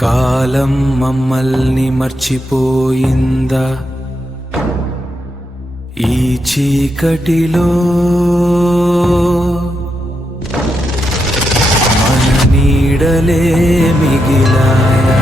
కాలం మమ్మల్ని మర్చిపోయిందా ఈ చీకటిలో మన నీడలే మిగిలాయా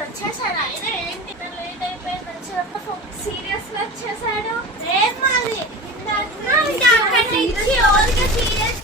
వచ్చేసాడు ఆయన ఏంటి లేట్ అయిపోయింది సీరియస్ గా వచ్చేసాడు రేపు మాది అక్కడి నుంచి ఓల్గా సీరియస్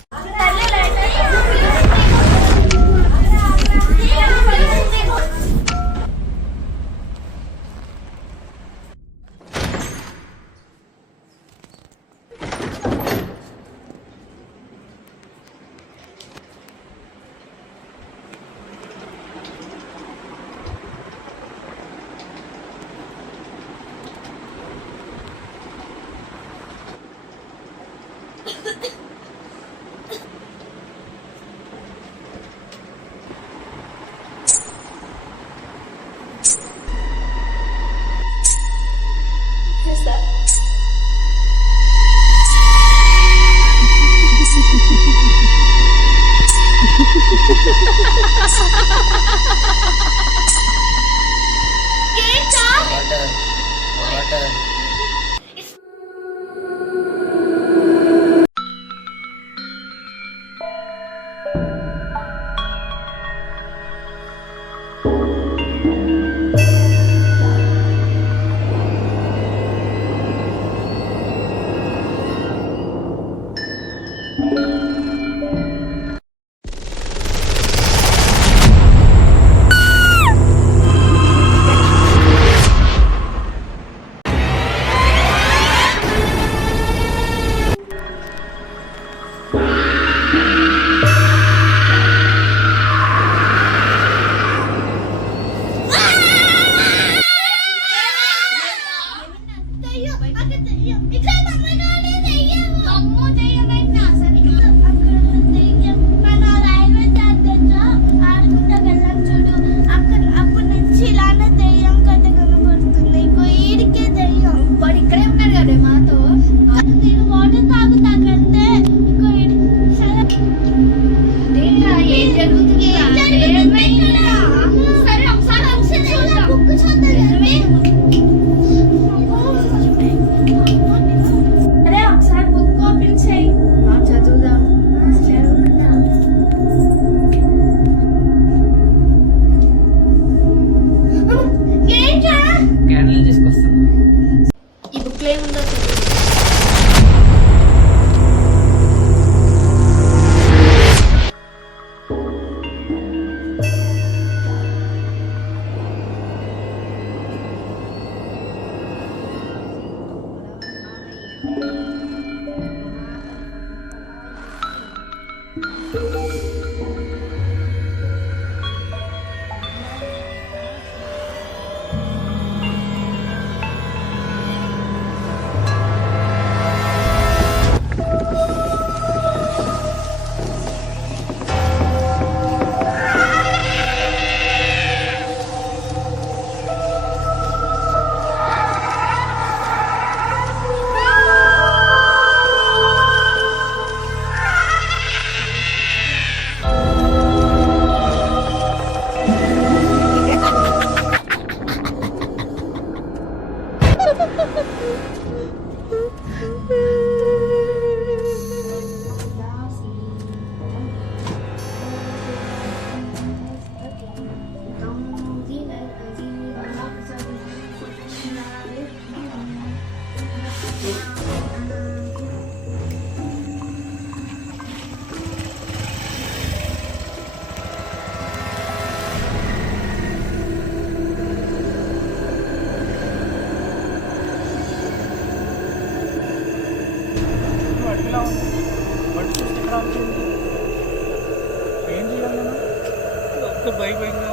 భయభయంగా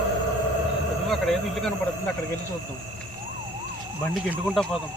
అక్కడ ఏదో ఇల్లు కనపడుతుంది, అక్కడికి వెళ్ళి చూద్దాం. బండికి ఎంటుకుంటా పోదాం.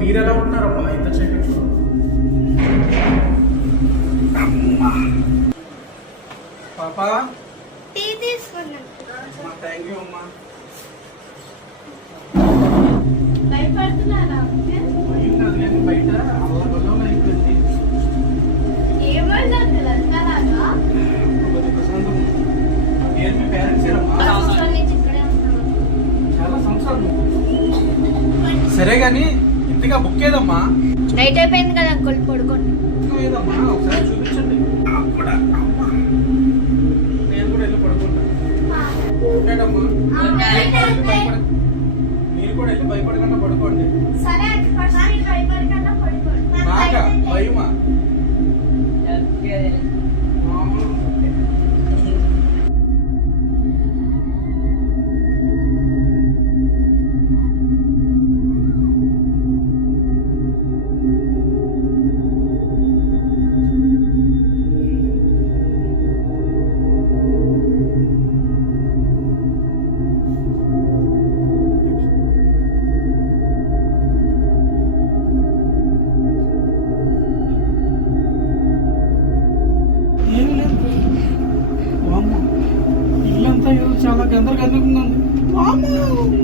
మీరెలా ఉన్నారమ్మా ఇంత చీకట్లో? పాపా టీ తీసుకున్నాను. థ్యాంక్ యూ అమ్మా. భయపడుతున్నారా? నేను బయట అల్లగొల్లం అయిపోయింది. ఏమైందంటే లంచాలాగా నేను మీ పేరెంట్స్ చాలా సంవత్సరాలు. సరే కానీ ఇంతగా బుక్ ఏదమ్మా? నైట్ అయిపోయింది కదా అంకుల్, పడుకోండి. ఏదమ్మా ఒకసారి చూపించండి. నేను కూడా వెళ్ళి పడుకుంటా. మీరు కూడా వెళ్ళి భయపడకుండా పడుకోండి. బాగా భయమా? చాలా గందరగందరగా ఉంది.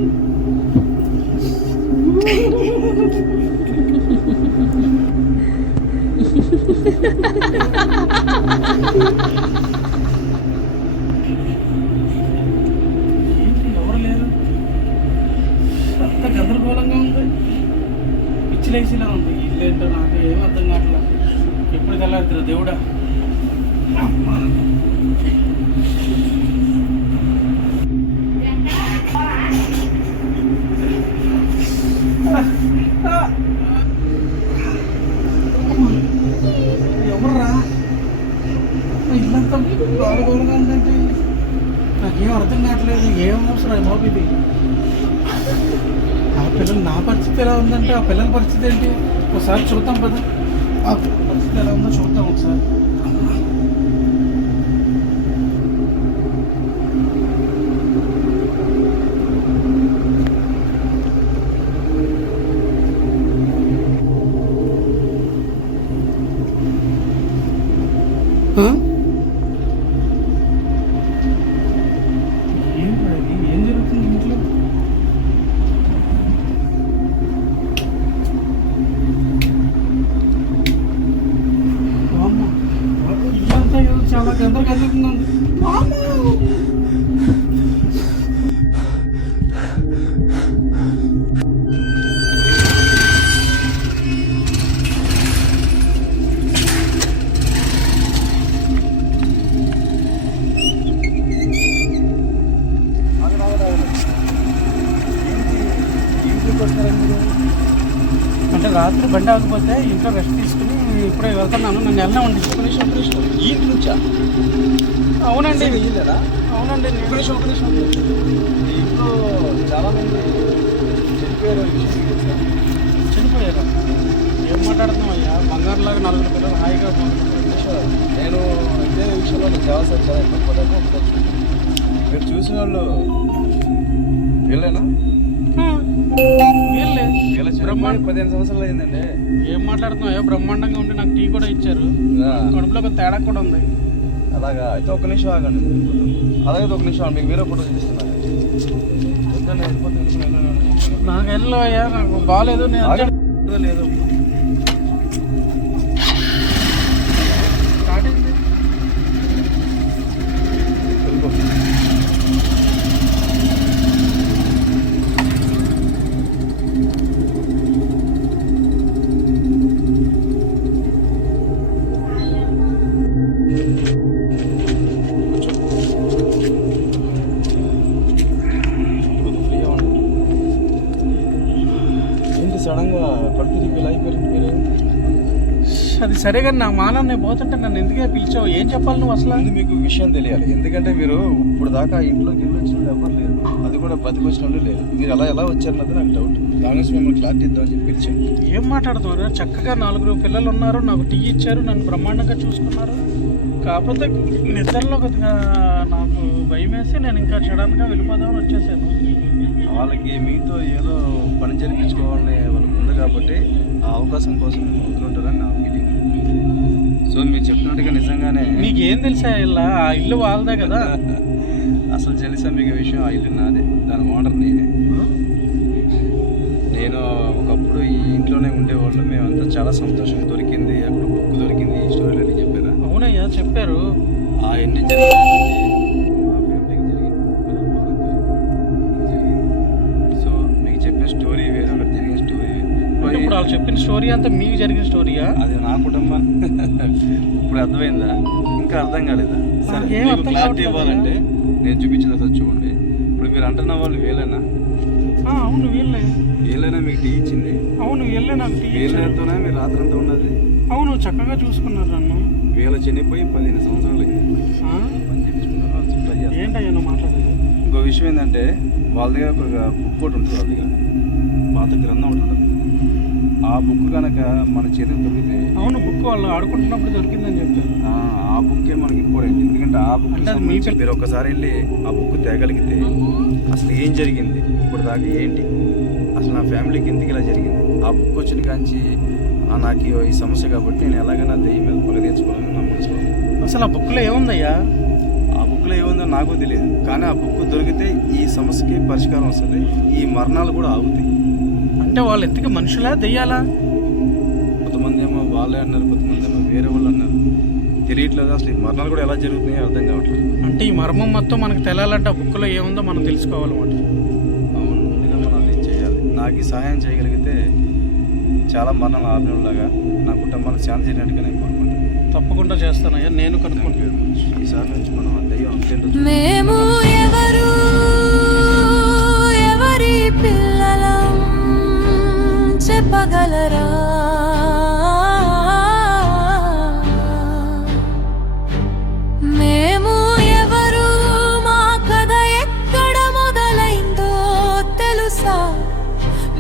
ఏంటి ఎవరు లేరు? అంత గందరగోళంగా ఉంది, పిచ్చిలేసిలా ఉంది. ఇల్లేంటో నాకు ఏం అర్థం కావట్లా. ఎప్పుడు తెల్లారుతురా దేవుడా. ఎవర్రా? ఇల్లంతా గోలగోలుగా ఉందంటే నాకేం అర్థం కావట్లేదు. ఏం అవసరం బాబు ఇది? ఆ పిల్లలు నా పరిస్థితి ఎలా ఉందంటే ఆ పిల్లల పరిస్థితి ఏంటి? ఒకసారి చూద్దాం కదా, ఆ పరిస్థితి ఎలా ఉందో చూద్దాం ఒకసారి. ఏం జరుగుతుంది ఇంట్లో? ఇల్లంతా ఏదో చాలా కదులుతుంది. అంటే రాత్రి బండి ఆగిపోతే ఇంట్లో రెస్ట్ తీసుకుని ఇప్పుడే వెళ్తున్నాను. నన్ను వెళ్ళనే ఉండి ఈ ఇంటి నుంచా? అవునండి ఇల్లేదా? అవునండి ఒక నిమిషం ఈ ఇంట్లో చాలా మంది చనిపోయారు. విషయం తెలుసా? చనిపోయారు. ఏం మాట్లాడుతున్నాం అయ్యా? బంగారులాగా 4 పిల్లలు హాయిగా నేను ఇదే విషయంలో నేను చాలాసార్లు చాలా ఇబ్బంది పడ్డాను. ఒకసారి మీరు చూసిన వాళ్ళు వీళ్ళేనా? వీళ్ళే వీళ్ళ చనిపోయి 15 సంవత్సరాలు అయిందండి. ఏం మాట్లాడుతున్నావు అయ్యా? బ్రహ్మాండంగా ఉండి నాకు టీ కూడా ఇచ్చారు. కడుపులో ఒక తేడా కూడా ఉంది. అలాగా అయితే ఒక నిమిషం ఆగండి. అలాగే ఒక నిమిషం మీకు వేరే ఫోటో చూపిస్తున్నాను. నాకు వెళ్ళి అయ్యా, నాకు బాగాలేదు. నేను లేదు స్టార్ట్ అయింది. ఏంటి సడన్గా కడుపు తిరిగి ఇలా అయిపోయారు మీరు? అది సరే కానీ నా మాల నేను పోతుంటే నన్ను ఎందుకే పిలిచావు? ఏం చెప్పాలి నువ్వు అసలు? ముందు మీకు విషయం తెలియాలి. ఎందుకంటే మీరు ఇప్పుడు దాకా ఇంట్లోకి వెళ్ళి వచ్చిన వాళ్ళు ఎవరు లేరు, అది కూడా బతికొచ్చిన వాళ్ళు లేరు. మీరు ఎలా వచ్చారన్నది నాకు డౌట్. దాని గురించి మిమ్మల్ని క్లారిటీ ఇద్దామని చెప్పి పిలిచాను. ఏం మాట్లాడుతున్నారు? చక్కగా 4 పిల్లలు ఉన్నారు, నాకు టీ ఇచ్చారు, నన్ను బ్రహ్మాండంగా చూసుకున్నారు. కాకపోతే నిద్రలో కొద్దిగా నాకు భయం వేసి నేను ఇంకా సడన్గా వెళ్ళిపోదామని వచ్చేసాను. వాళ్ళకి మీతో ఏదో పని జరిపించుకోవాలని వాళ్ళకి ఉంది కాబట్టి ఆ అవకాశం కోసం వదులుంటారని నా ఫీలింగ్. సో మీరు చెప్పినట్టుగా నిజంగానే మీకు ఏం తెలుసా? ఇలా ఆ ఇల్లు వాళ్ళదే కదా. అసలు తెలుసా మీకు విషయం? ఆ ఇల్లు నాదే, దాని ఓనర్ నేనే. నేను ఒకప్పుడు ఈ ఇంట్లోనే ఉండేవాళ్ళు. మేమంతా చాలా సంతోషం. దొరికింది అక్కడ బుక్ దొరికింది, ఈ స్టోరీలు అని చెప్పారా? అవునయ్యా చెప్పారు. ఆ ఎన్ని జరిగింది మా ఫ్యామిలీకి జరిగింది, సో మీకు చెప్పిన స్టోరీ వేరే, అక్కడ జరిగిన స్టోరీ అంటే ఇప్పుడు వాళ్ళు చెప్పిన స్టోరీ అంతా మీకు జరిగిన స్టోరీయా? అది నా కుటుంబం. ఇప్పుడు అర్థమైందా? ఇంకా అర్థం కాలేదా? సరే, ఏం మీకు అర్థం క్లారిటీ కావట్లేదా? ఇవ్వాలంటే నేను చూపించిన సార్ చూడండి. ఇప్పుడు మీరు అంటున్న వాళ్ళు వీళ్ళేనా? అవును వీళ్ళే. వీళ్ళైనా మీకు టీ ఇచ్చింది? అవును వీళ్ళే నాకు టీ ఇచ్చారు. వీళ్ళతోనే మీరు రాత్రంతా ఉన్నది? అవును చక్కగా చూసుకున్నారు నన్ను. వీళ్ళ చనిపోయి 15 సంవత్సరాలు అయింది. ఆ? పని చేయించుకున్నారు, వాళ్ళు ట్రై చేస్తారు. ఏంటయ్యా నువ్వు మాట్లాడేది? ఇంకో విషయం ఏంటంటే వాళ్ళ దగ్గర ఒక బుక్ ఒకటి ఉంటుంది. వాళ్ళ దగ్గర పాత గ్రంథం ఒకటి ఉంటుంది. ఆ బుక్ కనుక మన చేతికి దొరికితే, అవును బుక్ వాళ్ళు ఆడుకుంటున్నప్పుడు దొరికిందని చెప్పారు. ఆ బుక్కే మనకి ఇంపార్టెంట్. ఎందుకంటే ఆ బుక్ అంటే అది మీ మీరు ఒక్కసారి వెళ్ళి ఆ బుక్ తేగలిగితే అసలు ఏం జరిగింది, ఇప్పుడు దాకా ఏంటి, అసలు నా ఫ్యామిలీకి ఎందుకు ఇలా జరిగింది, ఆ బుక్ వచ్చిన కాంచి నాకు ఈ సమస్య కాబట్టి నేను ఎలాగైనా దెయ్యం మీద పగ తీర్చుకోవాలని నా మనసులో. అసలు ఆ బుక్లో ఏముందయ్యా? ఆ బుక్లో ఏముందో నాకు తెలియదు, కానీ ఆ బుక్ దొరికితే ఈ సమస్యకి పరిష్కారం వస్తుంది, ఈ మరణాలు కూడా ఆగుతాయి. అంటే వాళ్ళు ఎందుకు మనుషులా దెయ్యాలా? కొంతమంది ఏమో వాళ్ళే అన్నారు, కొంతమంది ఏమో వేరే వాళ్ళు అన్నారు. తెలియట్లేదు అసలు ఈ మరణాలు కూడా ఎలా జరుగుతున్నాయో అర్థం కావట్లేదు. అంటే ఈ మర్మం మొత్తం మనకు తెలియాలంటే ఆ బుక్లో ఏముందో మనం తెలుసుకోవాలన్నమాట. అవును, ముందుగా మనం అది చేయాలి. నాకు ఈ సహాయం చేయగలిగితే చాలా మరణాలు ఆపినలాగా నా కుటుంబాన్ని శాంతి చేయడానికి నేను కోరుకుంటాను. తప్పకుండా చేస్తానయ్యా, నేను కనుక్కుంటాను. ఈసారి నుంచి మనం ఆ దయ్యం అంతేంటో మేము ఎవరి పిల్లలం చెప్పగలరా? మేము ఎవరు, మా కథ ఎక్కడ మొదలైందో తెలుసా?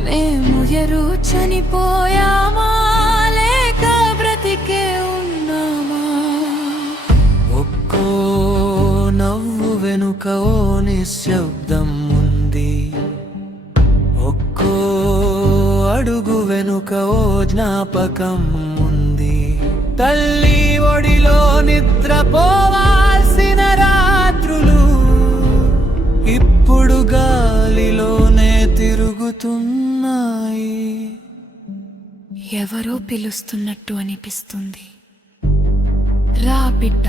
మేము చనిపోయామా లేక బ్రతికే ఉన్నామా? ఒక్కో నవ్వు వెనుక ఓ నిశ్శబ్దం ఉంది, ఒక్కో అడుగు వెనుక ఓ జ్ఞాపకం ఉంది. తల్లి ఒడిలో నిద్రపోవాల్సిన రాత్రులు ఇప్పుడు గాలిలోనే తిరుగుతున్నాయి. ఎవరో పిలుస్తున్నట్టు అనిపిస్తుంది. రా బిడ్డ,